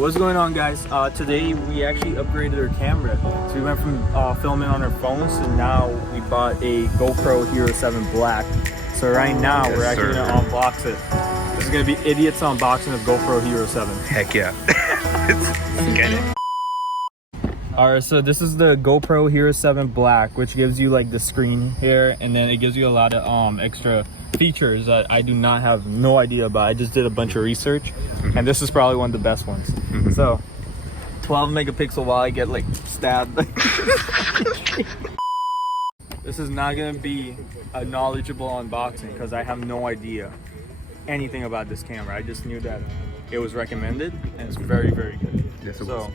What's going on, guys? Today we actually upgraded our camera. So we went from filming on our phones to now we bought a GoPro Hero 7 Black. So right now we're actually gonna unbox it. This is gonna be Idiot's unboxing of GoPro Hero 7. Heck yeah. Get it. Alright, so this is the GoPro Hero 7 Black, which gives you like the screen here, and then it gives you a lot of extra features that I do not have no idea about. I just did a bunch of research, and this is probably one of the best ones. So 12 megapixel while I get like stabbed. This is not gonna be a knowledgeable unboxing because I have no idea anything about this camera. I just knew that it was recommended and it's very, very good. Yes, it so was.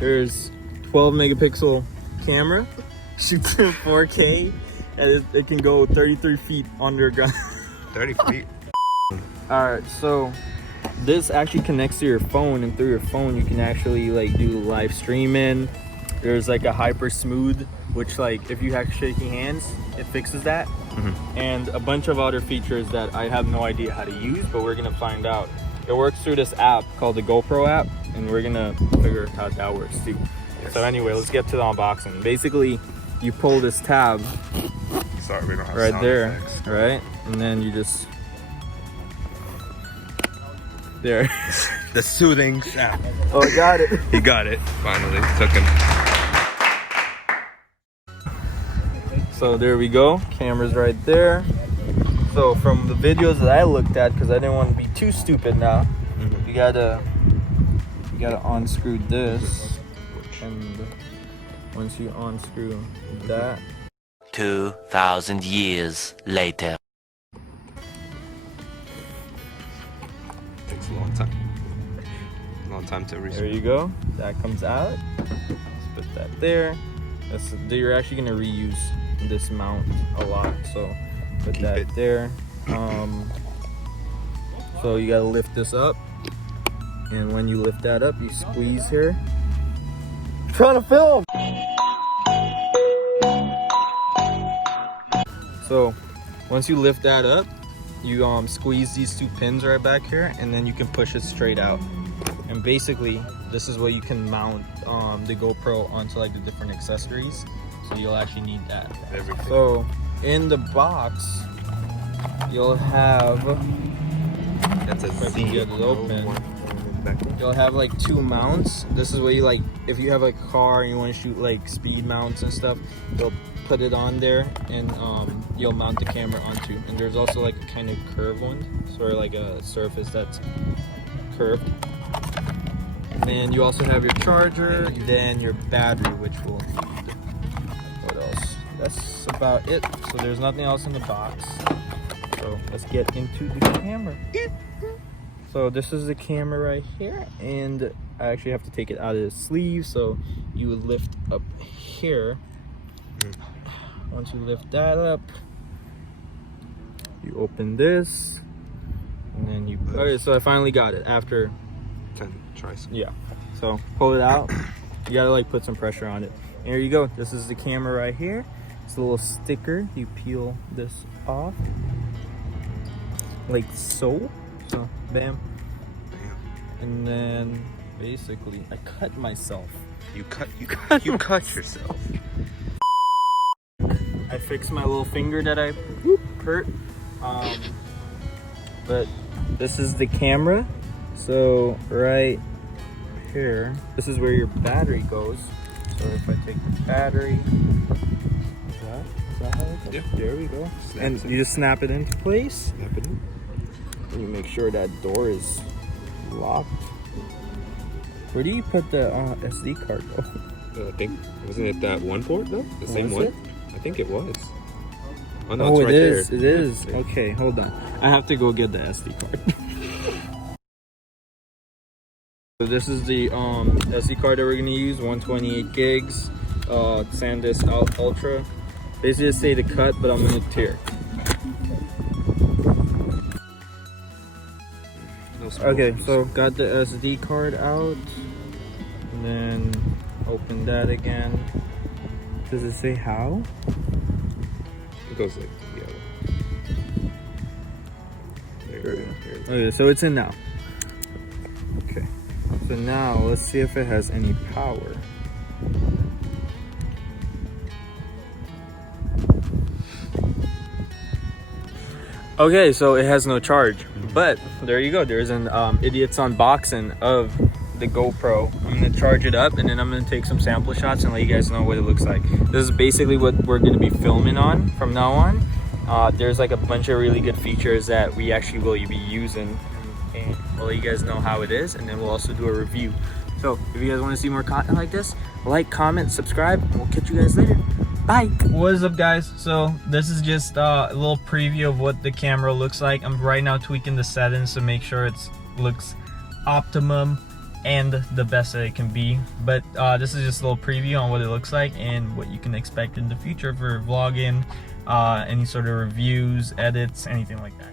There's 12 megapixel camera, shoots in 4K, and it can go 33 feet underground. 30 feet. Alright, so this actually connects to your phone, and through your phone you can actually like do live streaming. There's like a hyper smooth, which like if you have shaky hands, it fixes that. And a bunch of other features that I have no idea how to use, but we're gonna find out. It works through this app called the GoPro app, and we're gonna figure out how that works too. Yes. So anyway, let's get to the unboxing. Basically, you pull this tab Sorry, we don't have right sound there, effects. right? And then you just there. The soothing sound. Oh, I got it. He got it. Finally, took him. So there we go. Camera's right there. So from the videos that I looked at, because I didn't want to be too stupid now, you gotta unscrew this, and once you unscrew that, 2,000 years later. Takes a long time. Long time to reach. there you go. That comes out. Let's put that there. You're actually gonna reuse this mount a lot, so put Keep that it. there. So you gotta lift this up, and when you lift that up, you squeeze here. I'm trying to film. So once you lift that up, you squeeze these two pins right back here, and then you can push it straight out. And basically, this is what you can mount the GoPro onto like the different accessories. So you'll actually need that. Everything. So in the box, you'll have, That's a if I can get it open, Back. you'll have like two mounts. This is where you like, if you have a car and you want to shoot like speed mounts and stuff, you'll put it on there, and you'll mount the camera onto. And there's also like a kind of curved one, sort of like a surface that's curved. And you also have your charger, then your battery, which will, what else? That's about it. So there's nothing else in the box. So let's get into the camera. So this is the camera right here, and I actually have to take it out of the sleeve. So you would lift up here. Once you lift that up, you open this, and then you, okay, so I finally got it after, Try some. yeah. So pull it out. You gotta like put some pressure on it. And here you go. This is the camera right here. It's a little sticker. You peel this off like so. So bam. Damn. And then basically I cut myself. You cut yourself. I fixed my little finger that I hurt. But this is the camera. So right here, this is where your battery goes. So if I take the battery, is that how it goes? Yeah. There we go. Snaps And in. you just snap it into place. Snap it in. And you make sure that door is locked. Where do you put the SD card though? I think, wasn't it that one port though? The same Was one? it? I think it was. Oh no, Oh, it's right it is. there. It is. Yeah. Okay, hold on. I have to go get the SD card. So this is the SD card that we're gonna use, 128 gigs, SanDisk Ultra. Basically just say to cut, but I'm gonna tear. No Okay, spoilers. so got the SD card out, and then open that again. Does it say how? It goes like yellow. There you go. Okay, so it's in now. Okay. So now let's see if it has any power. Okay, so it has no charge, but there you go. There's an idiot's unboxing of the GoPro. I'm gonna charge it up and then I'm gonna take some sample shots and let you guys know what it looks like. This is basically what we're gonna be filming on from now on. There's like a bunch of really good features that we actually will be using, and we'll let you guys know how it is, and then we'll also do a review. So if you guys want to see more content like this, like, comment, subscribe, and we'll catch you guys later. Bye. What is up, guys? So this is just a little preview of what the camera looks like. I'm right now tweaking the settings to make sure it looks optimum and the best that it can be. But this is just a little preview on what it looks like and what you can expect in the future for vlogging, any sort of reviews, edits, anything like that.